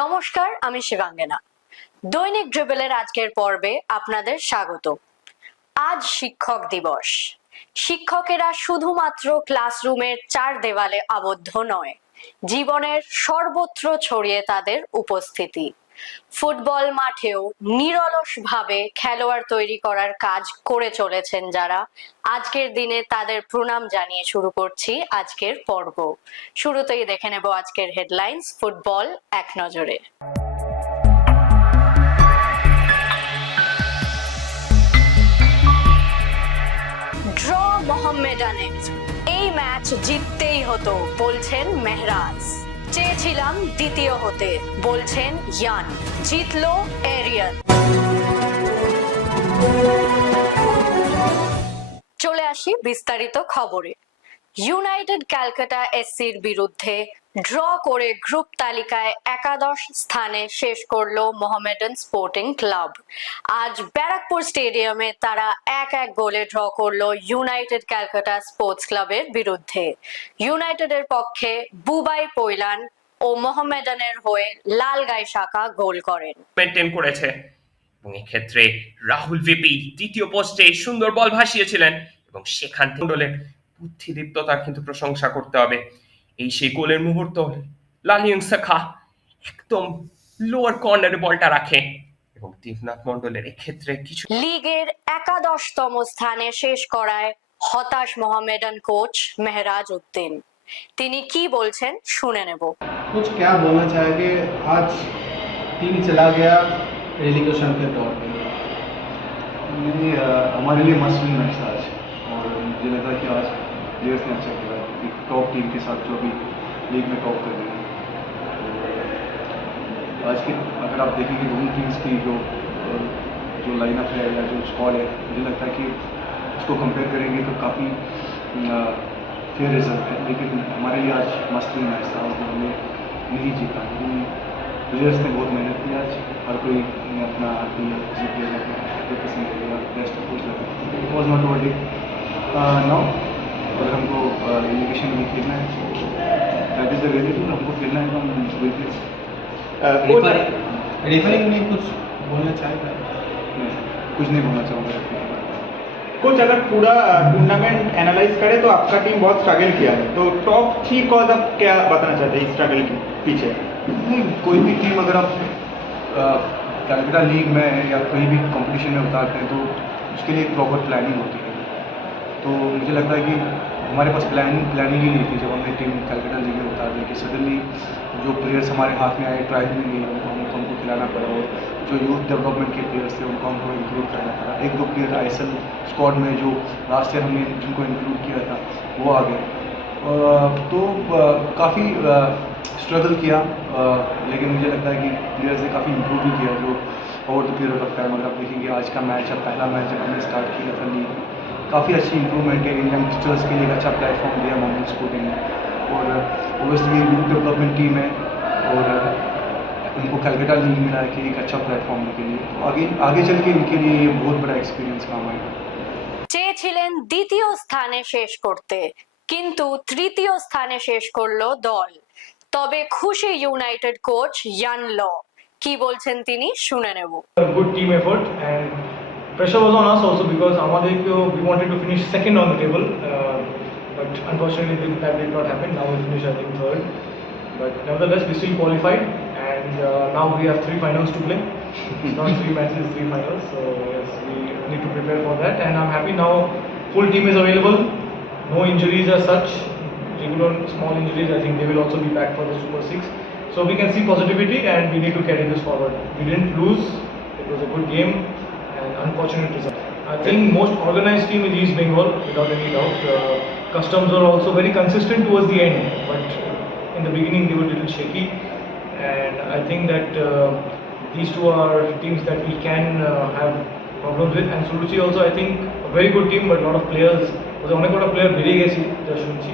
নমস্কার, আমি শিবাঙ্গেনা। দৈনিক ড্রিবেলের আজকের পর্বে আপনাদের স্বাগত। আজ শিক্ষক দিবস। শিক্ষকেরা শুধুমাত্র ক্লাসরুমের চার দেওয়ালে আবদ্ধ নয়, জীবনের সর্বত্র ছড়িয়ে তাদের উপস্থিতি। ফুটবল মাঠেও নিরলসভাবে খেলোয়াড় তৈরি করার কাজ করে চলেছেন যারা। আজকের দিনে তাদের প্রণাম জানিয়ে শুরু করছি আজকের পর্ব। শুরুতেই দেখে নেব আজকের হেডলাইন্স, ফুটবল এক নজরে। ড্র মোহাম্মেডানের এই ম্যাচ জিততেই হতো, বলছেন মেহরাজ। চেয়েছিলাম দ্বিতীয় হতে বলছেন ইয়ান। জিতলো এরিয়ান। চলে আসি বিস্তারিত খবরে। ইউনাইটেড ক্যালকাটা এসসির বিরুদ্ধে ড্র করে গ্রুপ তালিকায় একাদশ স্থানে শেষ করল মোহামেডান স্পোর্টিং ক্লাব আজ ব্যারাকপুর স্টেডিয়ামে তারা এক এক গোলে ড্র করল ইউনাইটেড ক্যালকাটা স্পোর্টস ক্লাবের বিরুদ্ধে। ইউনাইটেডের পক্ষে বুবাই পৈলান ও মোহামেডানের হয়ে লাল গাই শাখা গোল করেন। মেনটেন করেছে। এবং এক্ষেত্রে রাহুল ভিপি দ্বিতীয় পোস্টে সুন্দর বল ভাসিয়েছিলেন এবং সেখান থেকে বুদ্ধিদীপ্ততার কিন্তু প্রশংসা করতে হবে এই সেই গোলের মুহূর্ত লালিয়ং শাখা একদম লোয়ার কর্নারে বলটা রাখে এবং দেবনাথ মণ্ডলের এক্ষেত্রে কিছু লিগের একাদশতম স্থানে শেষ করায় হতাশ মোহামেডান কোচ মেহরাজ উদ্দিন তিনি কি বলছেন শুনে নেব कुछ क्या बोलना चाहेंगे आज टीम चला गया रेलिगेशन के तौर पे नहीं अ, हमारे लिए मस्ट विन मैच था आज और मुझे लगा कि आज प्लेयर्स ने अच्छा खेला एक टॉप टीम के साथ जो भी लीग में टॉप कर गई तो आज के, अगर आप देखेंगे दोनों टीम्स की जो जो लाइनअप है या जो स्क्वाड है, मुझे लगता है कि उसको कंपेयर करेंगे तो काफ़ी फेयर रिज़ल्ट है। लेकिन हमारे लिए आज मस्त मैच था और हमने नहीं जीता। प्लेयर्स ने बहुत मेहनत की आज। हर कोई ने अपना हर कोई किसी प्लेयर अपना बेस्ट अप्रोच लगा। वॉज़ नॉट वर्डी नाउ अगर हमको एजुकेशन में खेलना है दैट इज़ द रियलिटी हमको खेलना है तो हम विल प्ले रेफरिंग में कुछ बोलना चाहेगा? कुछ नहीं बोलना चाहूँगा। कुछ अगर पूरा टूर्नामेंट एनालाइज करें तो आपका टीम बहुत स्ट्रगल किया है। तो टॉप थ्री कॉज आप क्या बताना चाहते हैं स्ट्रगल के पीछे? नहीं कोई भी टीम अगर आप कैलकटा लीग में या कहीं भी कंपटीशन में उतारते हैं तो उसके लिए प्रॉपर प्लानिंग होती है। तो मुझे लगता है कि हमारे पास प्लानिंग प्लानिंग ही नहीं थी। जब हमने टीम कैलकटा लीग में उतार दी कि सडनली जो प्लेयर्स हमारे हाथ में आए ट्रायल में लिए उनको हमको हमको खिलाना पड़ा और जो यूथ डेवलपमेंट के प्लेयर्स थे, उनको हमको इंक्लूड करना पड़ा। एक दो प्लेयर आई स्क्वाड में जो लास्ट ईयर हमने जिनको इंक्लूड किया था, वो आ गए। तो काफ़ी स्ट्रगल किया। लेकिन मुझे लगता है कि प्लेयर्स ने काफ़ी इम्प्रूव भी किया। जो over the period of time अगर आप देखेंगे, आज का मैच अब पहला मैच जब हमने स्टार्ट किया था लीग काफ़ी अच्छी इंप्रूवमेंट है यंगस्टर्स के लिए एक अच्छा प्लेटफॉर्म दिया मोहम्मद स्पोर्टिंग ने और ओबियसली यूथ डेवलपमेंट टीम है और उनको कलकत्ता लीग मिला है कि एक अच्छा प्लेटफॉर्म उनके लिए तो आगे आगे चल के इनके लिए ये बहुत बड़ा एक्सपीरियंस काम आएगा চেয়েছিলেন দ্বিতীয় স্থানে শেষ করতে কিন্তু তৃতীয় স্থানে শেষ করলো দল তবে খুশি ইউনাইটেড কোচ ইয়ান ল কি বলছেন তিনি শুনে নেব a good team effort and pressure was on us also because we wanted to finish second on the table uh, but unfortunately that- did not happen. Now we finished I think third. But nevertheless we still qualified and uh, now we have three finals to play. It's not three matches three finals. So yes we need to prepare for that. And I'm happy now full team is available. No injuries as such. Regular small injuries I think they will also be back for the Super 6 so we can see positivity and we need to carry this forward. We didn't lose. It was a good game unfortunate result. I think most organized team is East Bengal without any doubt. Uh, customs were also very consistent towards the end, but in the beginning they were a little shaky. And I think that uh, these two are teams that we can uh, have problems with. And Suruchi also, I think, a very good team, but a lot of players. অনেক কটা player বেরিয়ে গেছি যা শুনছি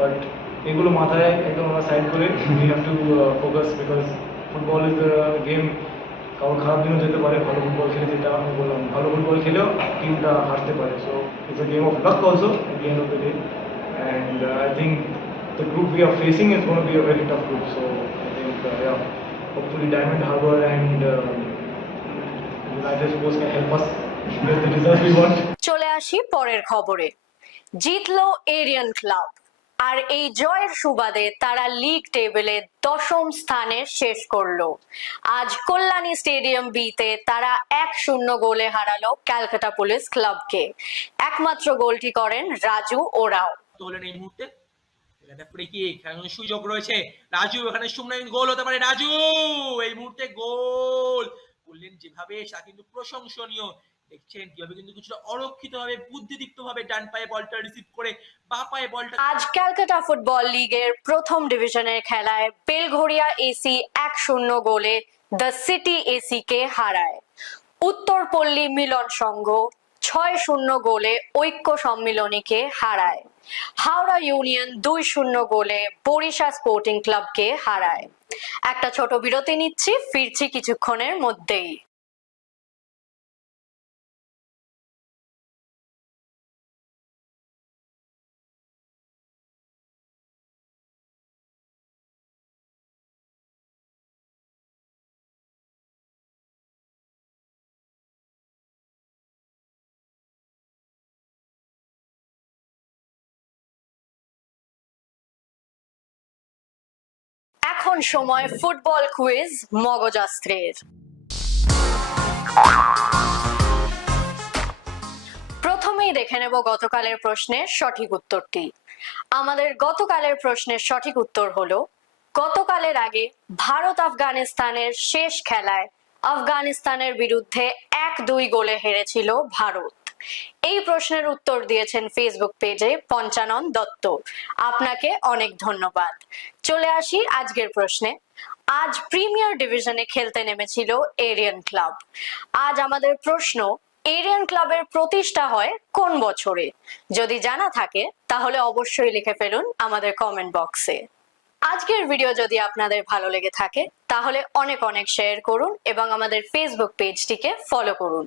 but এগুলো মাথায় একদম আমরা সাইড করে we have to focus because football is game কারোর খারাপ দিনও যেতে পারে, ভালো ফুটবল খেলে যেটা আমি বললাম, ভালো ফুটবল খেলেও টিমটা হারতে পারে। So it's a game of luck also at the end of the day and I think the group we are facing is one B are very tough group so I think hopefully Diamond Harbour and United Sports can help us with the results we want চলে আসি পরের খবরে। জিতলো এরিয়ান club আর এই জয়ের সুবাদে তারা league টেবিলে দশম স্থানে শেষ করল। আজ কল্যাণী স্টেডিয়াম বিতে তারা এক শূন্য গোলে হারালো ক্যালকাটা পুলিশ ক্লাবকে। একমাত্র গোলটি করেন রাজু ওরাও। সুযোগ রয়েছে? রাজু, এখানে সুমনাইন গোল হতে পারে। রাজু, এই মুহূর্তে গোল। করলেন যেভাবে তা কিন্তু প্রশংসনীয়। দেখছেন? কীভাবে কিন্তু কিছুটা ডান পায়ে বলটা রিসিভ করে বা পায়ে বলটা আজ ক্যালকাটা ফুটবল লিগের প্রথম ডিভিশনের খেলায় বেলঘড়িয়া এসি এক শূন্য গোলে দ্য সিটি এসি কে হারায়। উত্তরপল্লী মিলন সংঘ ছয় শূন্য গোলে ঐক্য সম্মিলনীকে হারায়। হাওড়া ইউনিয়ন দুই শূন্য গোলে বরিশা স্পোর্টিং ক্লাবকে হারায়। একটা ছোট বিরতি নিচ্ছি, ফিরছি কিছুক্ষণের মধ্যেই। এখন সময় ফুটবল কুইজ মগজাস্ত্রের। প্রথমেই দেখে নেব গতকালের প্রশ্নের সঠিক উত্তরটি। আমাদের গতকালের প্রশ্নের সঠিক উত্তর হলো, গতকালের আগে ভারত আফগানিস্তানের শেষ খেলায় আফগানিস্তানের বিরুদ্ধে এক দুই গোলে হেরেছিল ভারত। এই প্রশ্নের উত্তর দিয়েছেন ফেসবুক পেজে পঞ্চানন দত্ত। আপনাকে অনেক ধন্যবাদ। চলে আসি আজকের প্রশ্নে। আজ প্রিমিয়ার ডিভিশনে খেলতে নেমেছিল এরিয়ান ক্লাব। আজ আমাদের প্রশ্ন, এরিয়ান ক্লাবের প্রতিষ্ঠা হয় কোন বছরে? যদি জানা থাকে, তাহলে অবশ্যই লিখে ফেলুন আমাদের কমেন্ট বক্সে আজকের ভিডিও যদি আপনাদের ভালো লেগে থাকে তাহলে অনেক অনেক শেয়ার করুন এবং আমাদের ফেসবুক পেজটিকে ফলো করুন।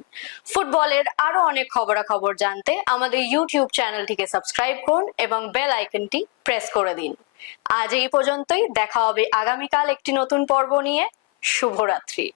ফুটবলের আরও অনেক খবরাখবর জানতে আমাদের ইউটিউব চ্যানেলটিকে সাবস্ক্রাইব করুন এবং বেল আইকনটি প্রেস করে দিন। আজ এই পর্যন্তই, দেখা হবে আগামীকাল একটি নতুন পর্ব নিয়ে। শুভরাত্রি।